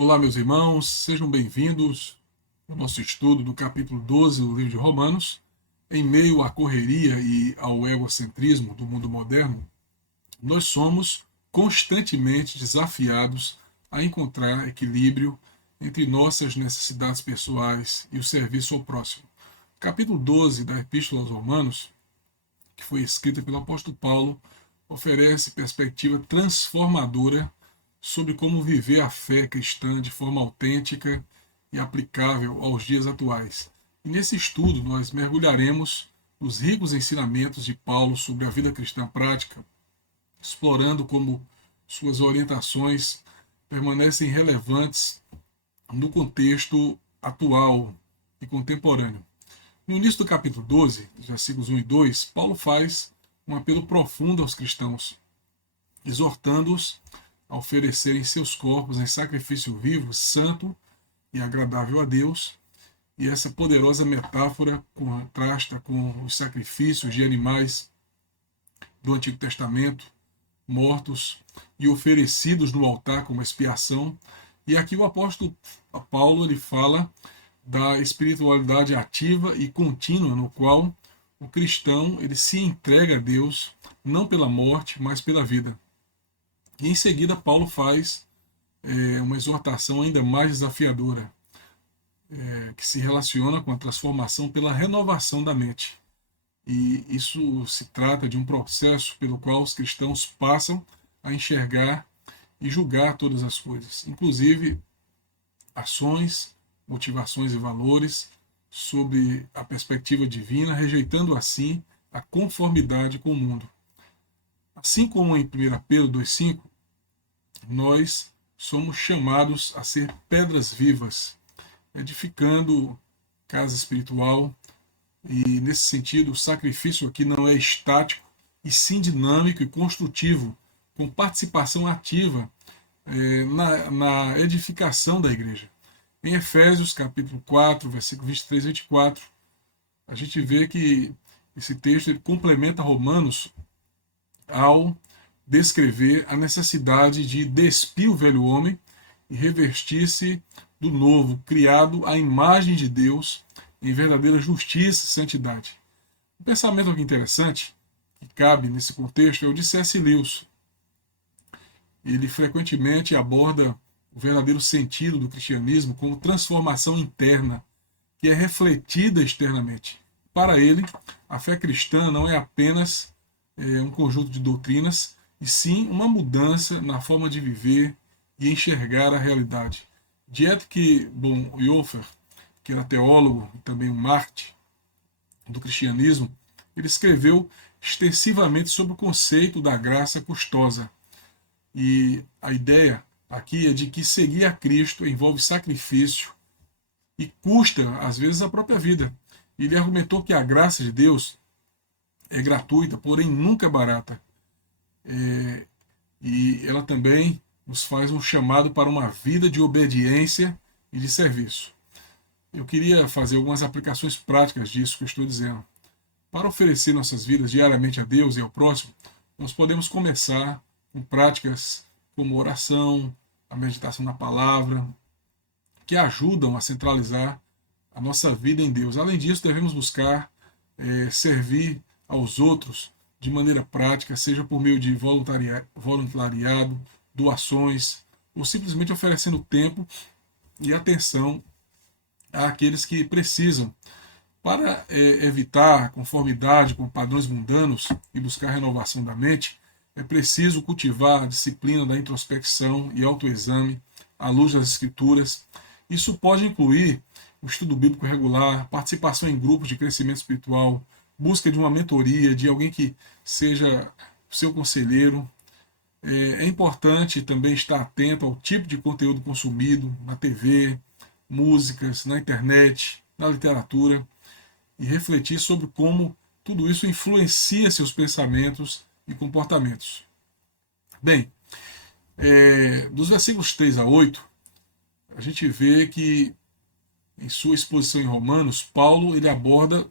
Olá, meus irmãos, sejam bem-vindos ao nosso estudo do capítulo 12 do livro de Romanos. Em meio à correria e ao egocentrismo do mundo moderno, nós somos constantemente desafiados a encontrar equilíbrio entre nossas necessidades pessoais e o serviço ao próximo. O capítulo 12 da Epístola aos Romanos, que foi escrita pelo apóstolo Paulo, oferece perspectiva transformadora sobre como viver a fé cristã de forma autêntica e aplicável aos dias atuais. E nesse estudo nós mergulharemos nos ricos ensinamentos de Paulo sobre a vida cristã prática, explorando como suas orientações permanecem relevantes no contexto atual e contemporâneo. No início do capítulo 12, versículos 1 e 2, Paulo faz um apelo profundo aos cristãos, exortando-os a oferecerem seus corpos em sacrifício vivo, santo e agradável a Deus. E essa poderosa metáfora contrasta com os sacrifícios de animais do Antigo Testamento, mortos e oferecidos no altar como expiação. E aqui o apóstolo Paulo ele fala da espiritualidade ativa e contínua, no qual o cristão ele se entrega a Deus não pela morte, mas pela vida. E em seguida Paulo faz uma exortação ainda mais desafiadora, que se relaciona com a transformação pela renovação da mente. E isso se trata de um processo pelo qual os cristãos passam a enxergar e julgar todas as coisas, inclusive ações, motivações e valores, sob a perspectiva divina, rejeitando assim a conformidade com o mundo. Assim como em 1 Pedro 2,5, nós somos chamados a ser pedras vivas, edificando casa espiritual. E nesse sentido, o sacrifício aqui não é estático, e sim dinâmico e construtivo, com participação ativa na edificação da igreja. Em Efésios capítulo 4, versículo 23 e 24, a gente vê que esse texto ele complementa Romanos ao descrever a necessidade de despir o velho homem e revestir-se do novo, criado à imagem de Deus, em verdadeira justiça e santidade. Um pensamento aqui interessante, que cabe nesse contexto, é o de C.S. Lewis. Ele frequentemente aborda o verdadeiro sentido do cristianismo como transformação interna, que é refletida externamente. Para ele, a fé cristã não é apenas um conjunto de doutrinas, e sim uma mudança na forma de viver e enxergar a realidade. Dietrich Bonhoeffer, que era teólogo e também um mártir do cristianismo, ele escreveu extensivamente sobre o conceito da graça custosa. E a ideia aqui é de que seguir a Cristo envolve sacrifício e custa, às vezes, a própria vida. Ele argumentou que a graça de Deus é gratuita, porém nunca é barata. E ela também nos faz um chamado para uma vida de obediência e de serviço. Eu queria fazer algumas aplicações práticas disso que eu estou dizendo. Para oferecer nossas vidas diariamente a Deus e ao próximo, nós podemos começar com práticas como oração, a meditação na palavra, que ajudam a centralizar a nossa vida em Deus. Além disso, devemos buscar servir aos outros de maneira prática, seja por meio de voluntariado, doações, ou simplesmente oferecendo tempo e atenção àqueles que precisam. Para evitar conformidade com padrões mundanos e buscar renovação da mente, é preciso cultivar a disciplina da introspecção e autoexame à luz das escrituras. Isso pode incluir o estudo bíblico regular, participação em grupos de crescimento espiritual, busca de uma mentoria, de alguém que seja seu conselheiro. É importante também estar atento ao tipo de conteúdo consumido na TV, músicas, na internet, na literatura, e refletir sobre como tudo isso influencia seus pensamentos e comportamentos. Bem, dos versículos 3 a 8, a gente vê que em sua exposição em Romanos, Paulo ele aborda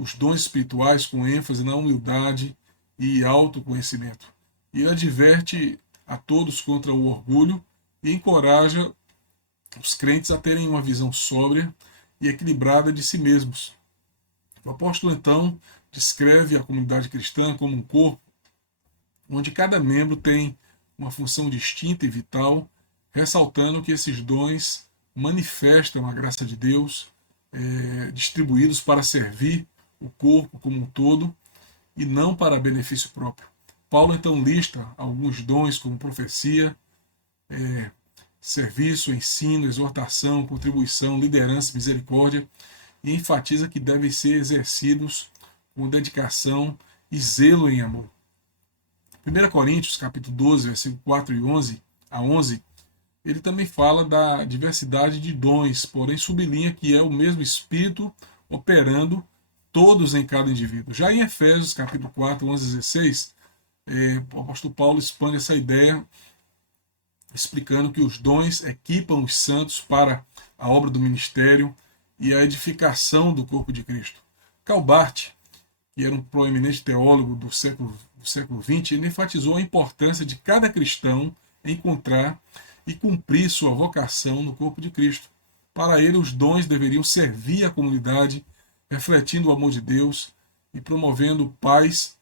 os dons espirituais com ênfase na humildade e autoconhecimento. E ele adverte a todos contra o orgulho e encoraja os crentes a terem uma visão sóbria e equilibrada de si mesmos. O apóstolo, então, descreve a comunidade cristã como um corpo onde cada membro tem uma função distinta e vital, ressaltando que esses dons manifestam a graça de Deus, distribuídos para servir o corpo como um todo e não para benefício próprio. Paulo então lista alguns dons como profecia, serviço, ensino, exortação, contribuição, liderança, misericórdia, e enfatiza que devem ser exercidos com dedicação e zelo em amor. 1 Coríntios, capítulo 12, versículo 4 e 11 a 11, ele também fala da diversidade de dons, porém sublinha que é o mesmo Espírito operando todos em cada indivíduo. Já em Efésios, capítulo 4, 11 a 16, o apóstolo Paulo expande essa ideia, explicando que os dons equipam os santos para a obra do ministério e a edificação do corpo de Cristo. Karl Barth, que era um proeminente teólogo do século XX, ele enfatizou a importância de cada cristão encontrar e cumprir sua vocação no corpo de Cristo. Para ele, os dons deveriam servir à comunidade, refletindo o amor de Deus e promovendo paz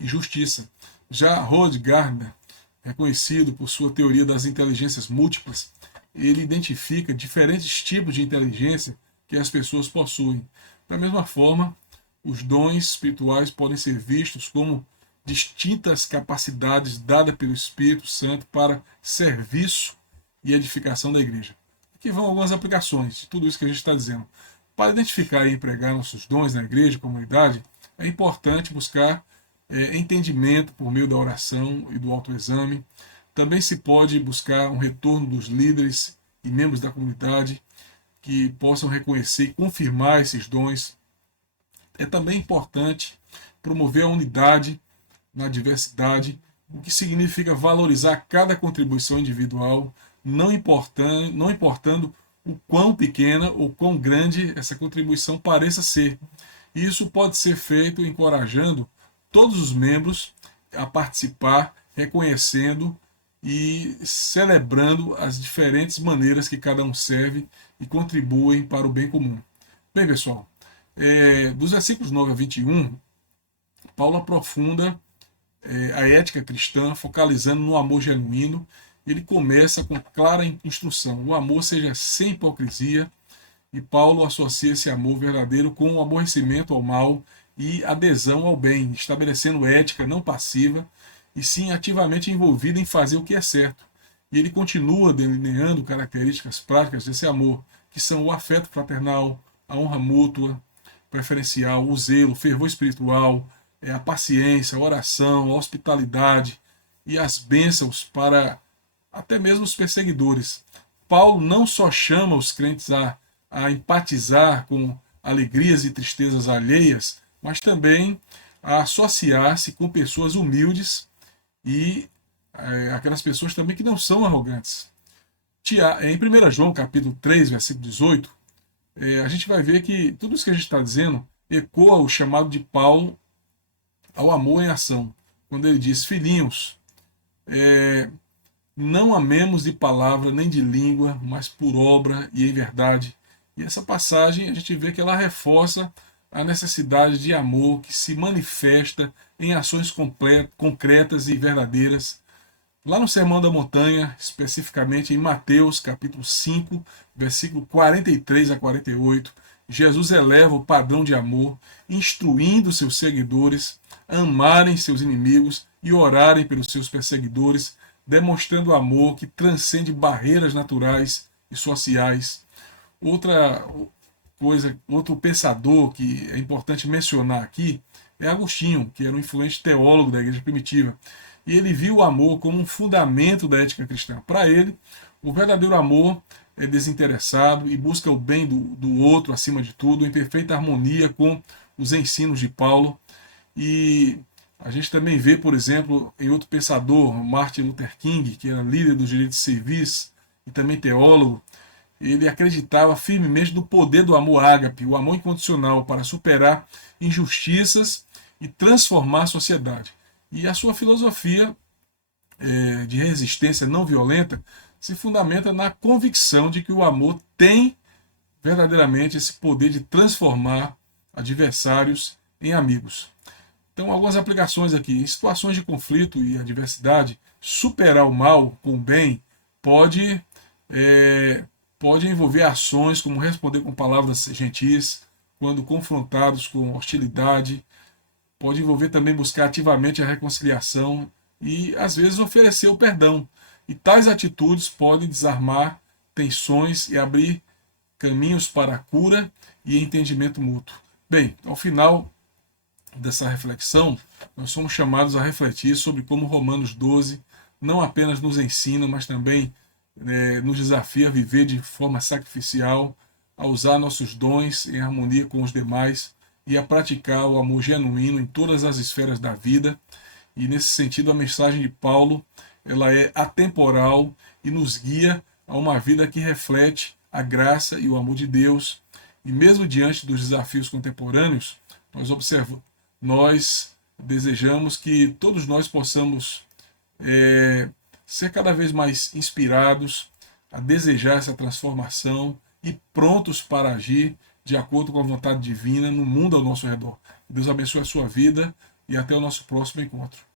e justiça. Já Rod Gardner, reconhecido por sua teoria das inteligências múltiplas, ele identifica diferentes tipos de inteligência que as pessoas possuem. Da mesma forma, os dons espirituais podem ser vistos como distintas capacidades dadas pelo Espírito Santo para serviço e edificação da igreja. Aqui vão algumas aplicações de tudo isso que a gente está dizendo. Para identificar e empregar nossos dons na igreja e comunidade, é importante buscar entendimento por meio da oração e do autoexame. Também se pode buscar um retorno dos líderes e membros da comunidade que possam reconhecer e confirmar esses dons. É também importante promover a unidade na diversidade, o que significa valorizar cada contribuição individual, não importando o quão pequena ou quão grande essa contribuição pareça ser. Isso pode ser feito encorajando todos os membros a participar, reconhecendo e celebrando as diferentes maneiras que cada um serve e contribuem para o bem comum. Bem, pessoal, dos versículos 9 a 21, Paulo aprofunda a ética cristã, focalizando no amor genuíno. Ele começa com clara instrução: o amor seja sem hipocrisia, e Paulo associa esse amor verdadeiro com o aborrecimento ao mal e adesão ao bem, estabelecendo ética não passiva, e sim ativamente envolvida em fazer o que é certo. E ele continua delineando características práticas desse amor, que são o afeto fraternal, a honra mútua, preferencial, o zelo, o fervor espiritual, a paciência, a oração, a hospitalidade e as bênçãos para até mesmo os perseguidores. Paulo não só chama os crentes a empatizar com alegrias e tristezas alheias, mas também a associar-se com pessoas humildes e aquelas pessoas também que não são arrogantes. Em 1 João capítulo 3, versículo 18, a gente vai ver que tudo isso que a gente está dizendo ecoa o chamado de Paulo ao amor em ação, quando ele diz: filhinhos, não amemos de palavra nem de língua, mas por obra e em verdade. E essa passagem a gente vê que ela reforça a necessidade de amor que se manifesta em ações concretas e verdadeiras. Lá no Sermão da Montanha, especificamente em Mateus capítulo 5, versículo 43 a 48, Jesus eleva o padrão de amor, instruindo seus seguidores a amarem seus inimigos e orarem pelos seus perseguidores, demonstrando amor que transcende barreiras naturais e sociais. Outro pensador que é importante mencionar aqui é Agostinho, que era um influente teólogo da igreja primitiva. E ele viu o amor como um fundamento da ética cristã. Para ele, o verdadeiro amor é desinteressado e busca o bem do outro acima de tudo, em perfeita harmonia com os ensinos de Paulo. E a gente também vê, por exemplo, em outro pensador, Martin Luther King, que era líder dos direitos civis e também teólogo. Ele acreditava firmemente no poder do amor ágape, o amor incondicional, para superar injustiças e transformar a sociedade. E a sua filosofia de resistência não violenta se fundamenta na convicção de que o amor tem verdadeiramente esse poder de transformar adversários em amigos. Então, algumas aplicações aqui. Em situações de conflito e adversidade, superar o mal com o bem pode, pode envolver ações como responder com palavras gentis, quando confrontados com hostilidade. Pode envolver também buscar ativamente a reconciliação e, às vezes, oferecer o perdão. E tais atitudes podem desarmar tensões e abrir caminhos para a cura e entendimento mútuo. Bem, ao final dessa reflexão, nós somos chamados a refletir sobre como Romanos 12 não apenas nos ensina, mas também nos desafia a viver de forma sacrificial, a usar nossos dons em harmonia com os demais e a praticar o amor genuíno em todas as esferas da vida. E nesse sentido, a mensagem de Paulo, ela é atemporal e nos guia a uma vida que reflete a graça e o amor de Deus. E mesmo diante dos desafios contemporâneos, nós desejamos que todos nós possamos ser cada vez mais inspirados a desejar essa transformação e prontos para agir de acordo com a vontade divina no mundo ao nosso redor. Deus abençoe a sua vida e até o nosso próximo encontro.